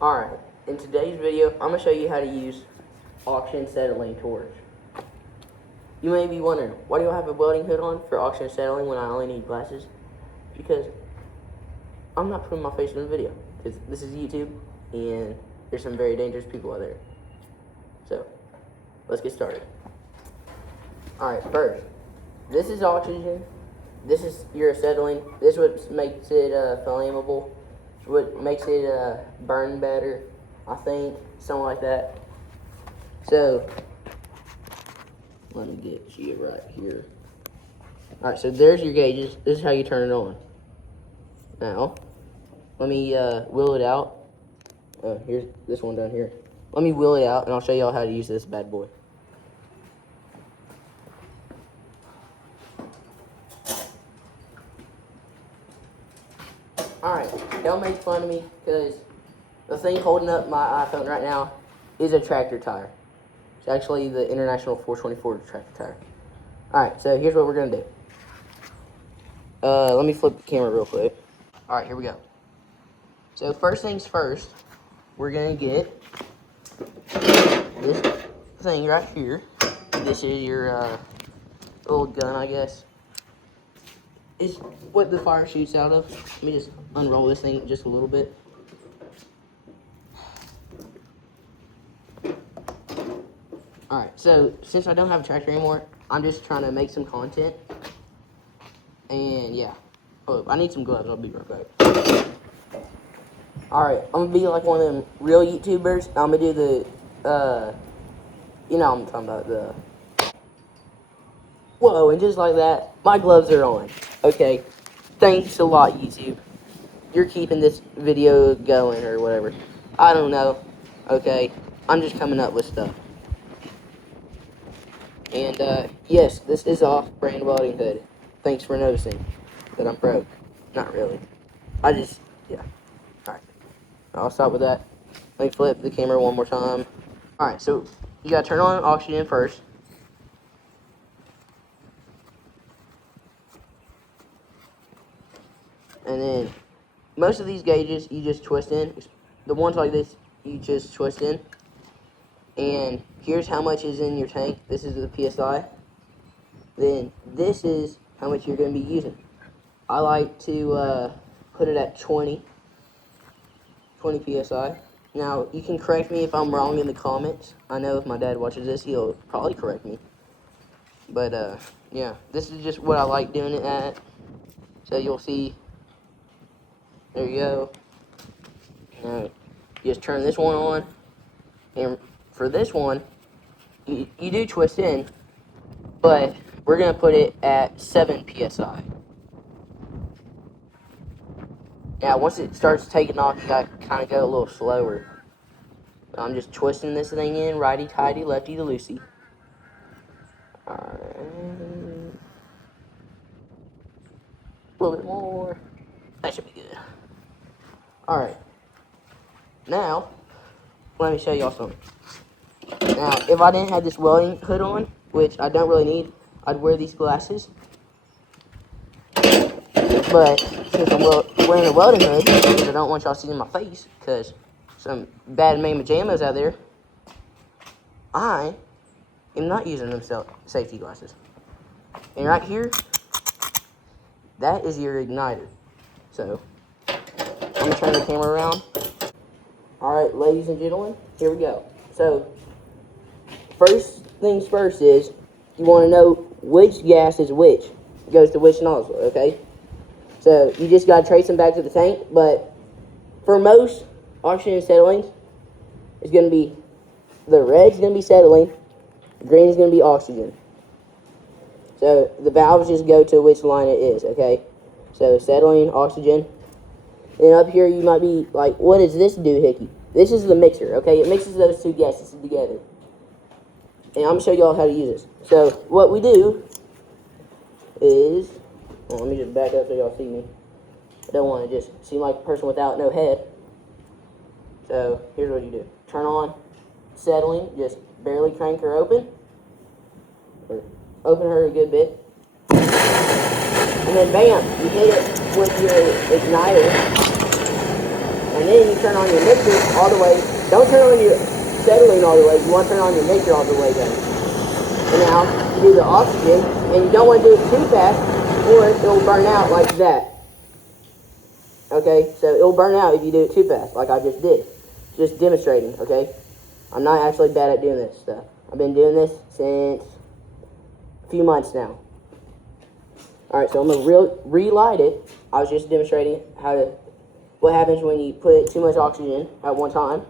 Alright, in today's video, I'm going to show you how to use auction acetylene torch. You may be wondering, why do I have a welding hood on for auction acetylene when I only need glasses? Because I'm not putting my face in the video. Because this is YouTube, and there's some very dangerous people out there. So, let's get started. Alright, first, this is oxygen. This is your acetylene. This is what makes it flammable. What makes it burn better, I think, something like that. So, let me get you right here. Alright, so there's your gauges. This is how you turn it on. Now, let me wheel it out. Here's this one down here. Let me wheel it out, and I'll show y'all how to use this bad boy. Alright, don't make fun of me, because the thing holding up my iPhone right now is a tractor tire. It's actually the International 424 tractor tire. Alright, so here's what we're going to do. Let me flip the camera real quick. Alright, here we go. So first things first, we're going to get this thing right here. This is your little gun, I guess. Is what the fire shoots out of. Let me just unroll this thing just a little bit. Alright, so since I don't have a tractor anymore, I'm just trying to make some content. And yeah. Oh, I need some gloves. I'll be right back. Alright, I'm going to be like one of them real YouTubers. I'm going to do the, you know what I'm talking about, the... Whoa, and just like that, my gloves are on. Okay, thanks a lot, YouTube. You're keeping this video going or whatever. I don't know. Okay, I'm just coming up with stuff. And, yes, this is off-brand welding hood. Thanks for noticing that I'm broke. Not really. Yeah. Alright, I'll stop with that. Let me flip the camera one more time. Alright, so you gotta turn on oxygen first. And then, most of these gauges, you just twist in. The ones like this, you just twist in. And here's how much is in your tank. This is the PSI. Then, this is how much you're going to be using. I like to put it at 20 PSI. Now, you can correct me if I'm wrong in the comments. I know if my dad watches this, he'll probably correct me. But, yeah, this is just what I like doing it at. So, you'll see. There you go. Now, you just turn this one on. And for this one, you do twist in, but we're going to put it at 7 PSI. Now, once it starts taking off, you got to kind of go a little slower. I'm just twisting this thing in, righty-tighty, lefty-loosey. Alright. A little bit more. That should be good. Alright, now, let me show y'all something. Now, if I didn't have this welding hood on, which I don't really need, I'd wear these glasses. But, since I'm wearing a welding hood, because I don't want y'all seeing my face, because some bad mamma jammas out there, I am not using them safety glasses. And right here, that is your igniter. So, I'm going to turn the camera around. Alright, ladies and gentlemen, here we go. So, first things first is, you want to know which gas is which. It goes to which nozzle, okay? So, you just got to trace them back to the tank, but for most oxygen acetylene, it's going to be, the red's going to be acetylene, the green is going to be oxygen. So, the valves just go to which line it is, okay? So, acetylene, oxygen. And up here, you might be like, what does this do, Hickey? This is the mixer, okay? It mixes those two gases together. And I'm going to show you all how to use this. So, what we do is... Well, let me just back up so y'all see me. I don't want to just seem like a person without no head. So, here's what you do. Turn on acetylene. Just barely crank her open. Or open her a good bit. And then, bam! You hit it with your igniter. And then you turn on your mixer all the way. Don't turn on your acetylene all the way. You want to turn on your mixer all the way then. And now you do the oxygen, and you don't want to do it too fast, or it will burn out like that. Okay, so it'll burn out if you do it too fast, like I just did. Just demonstrating, okay? I'm not actually bad at doing this stuff. I've been doing this since a few months now. Alright, so I'm going to relight it. I was just demonstrating what happens when you put too much oxygen at one time.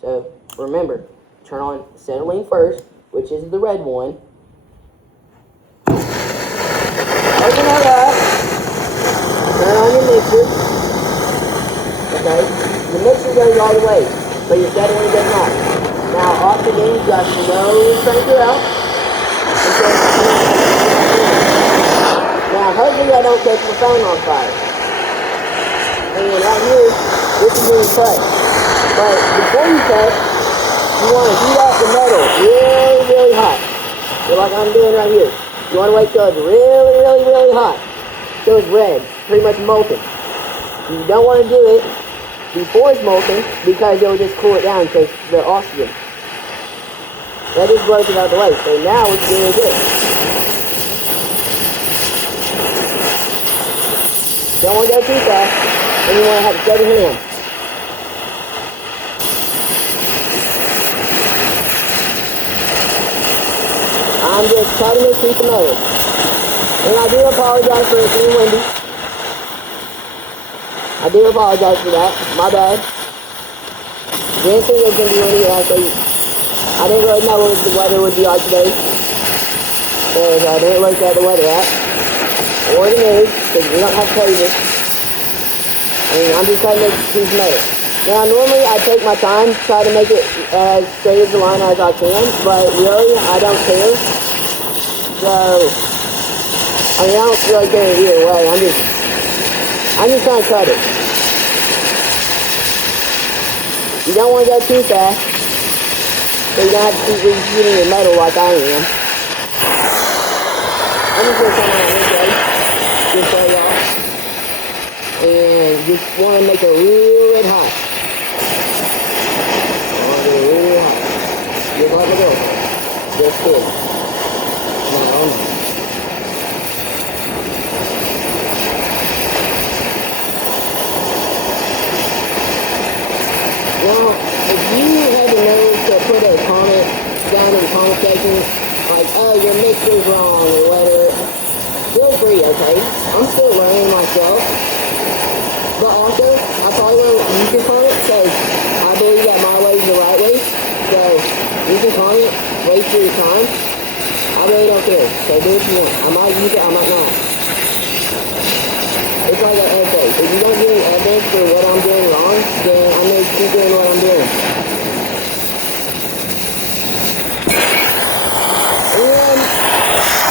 So, remember, turn on acetylene first, which is the red one. Open it up. Turn on your mixer. Okay? The mixer goes all the way, but your acetylene does not. Now, oxygen, you got to slowly crank it out. Now, hopefully I don't catch my phone on fire. And right here, this is when you cut. But before you cut, you want to heat up the metal really, really hot. So like I'm doing right here. You want to wait till it's really, really, really hot. So it's red, pretty much molten. You don't want to do it before it's molten because it'll just cool it down because the oxygen. That just blows it out of the way. So now what you're doing is this. Don't want to go too fast, and you want to have a steady hand. I'm just cutting this piece of metal. And I do apologize for it being windy. I do apologize for that. My bad. Didn't think it was going to be windy, actually. I didn't really know what the weather would be like today. Because I didn't look at the weather app. Or the news, because we don't have cable. And I'm just trying to make this piece of metal. Now, normally I take my time to try to make it as straight as the line as I can, but really, I don't care. So, I mean, I don't really care either way. I'm just trying to cut it. You don't want to go too fast, so you don't have to keep reheating your metal like I am. I'm just going to come out this way, just so y'all. And just want to make it real red hot. Real hot. Just like a girlfriend. Just kidding. No. Now, if you had the nerve to put a comment down in the comment section, like, oh, your mixer's wrong, or whatever, feel free, okay? I'm still learning myself. But also, I probably won't use your comment because I believe that my way is the right way. So, you can comment, waste your time. I really don't care. So, do what you want. I might use it, I might not. It's like an essay. If you don't give me evidence for what I'm doing wrong, then I'm going to keep doing what I'm doing. And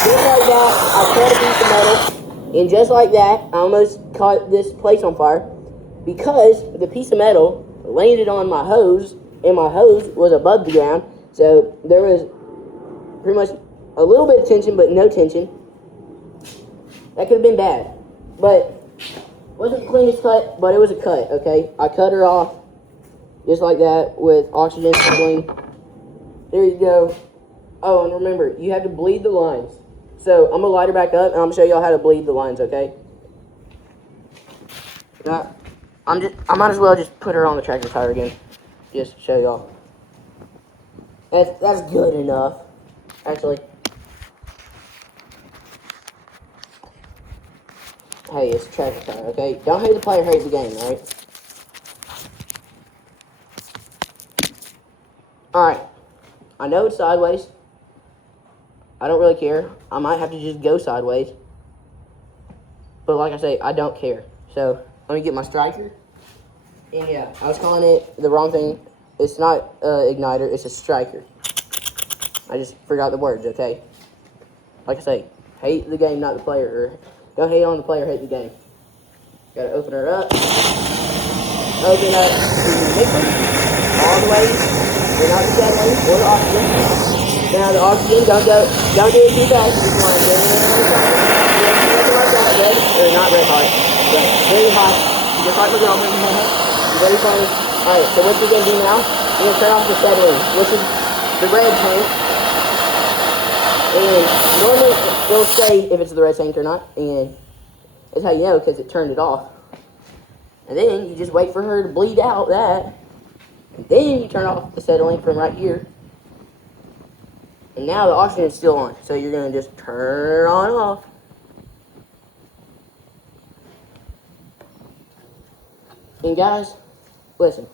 just like that, I cut a piece of metal. And just like that, I almost caught this place on fire because the piece of metal landed on my hose, and my hose was above the ground. So there was pretty much a little bit of tension, but no tension. That could have been bad. But wasn't the cleanest cut, but it was a cut, okay? I cut her off just like that with oxygen clean. There you go. Oh, and remember, you have to bleed the lines. So I'm gonna light her back up, and I'm gonna show y'all how to bleed the lines, okay? Now, I might as well just put her on the tractor tire again, just to show y'all. That's good enough, actually. Hey, it's a tractor tire, okay? Don't hate the player, hate the game, alright? Alright. I know it's sideways. I don't really care. I might have to just go sideways. But like I say, I don't care. So, let me get my striker. And yeah, I was calling it the wrong thing. It's not igniter, it's a striker. I just forgot the words, okay? Like I say, hate the game, not the player. Or don't hate on the player, hate the game. Gotta open her up. Open up the mixer all the way. We're not the acetylene or the oxygen. Now the oxygen, don't do it too fast. You just want to get it like that, red, or not red hot, but very hot, just like my girlfriend. ready for me? Alright, so what you're going to do now, you're going to turn off the acetylene, which is the red tank. And normally it'll say if it's the red tank or not, and that's how you know because it turned it off. And then you just wait for her to bleed out that, and then you turn off the acetylene from right here. And now the oxygen is still on, so you're going to just turn it on and off. And guys, listen,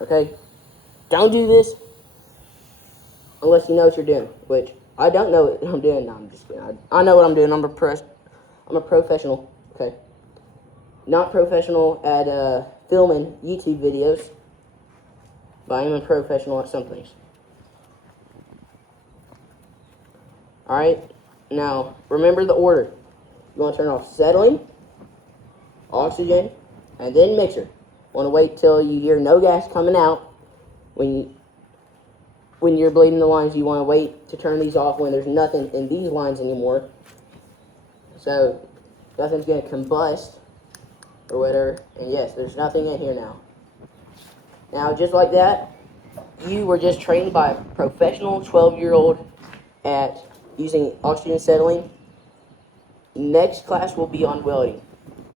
okay, don't do this unless you know what you're doing, which I don't know what I'm doing. No, I'm just kidding. I know what I'm doing. I'm a professional, okay? Not professional at filming YouTube videos, but I am a professional at some things. Alright, now remember the order. You want to turn off acetylene, oxygen, and then mixer. Want to wait till you hear no gas coming out. When you're bleeding the lines, you want to wait to turn these off when there's nothing in these lines anymore. So nothing's going to combust or whatever. And yes, there's nothing in here now. Now, just like that, you were just trained by a professional 12-year-old at using oxygen acetylene. Next class will be on welding.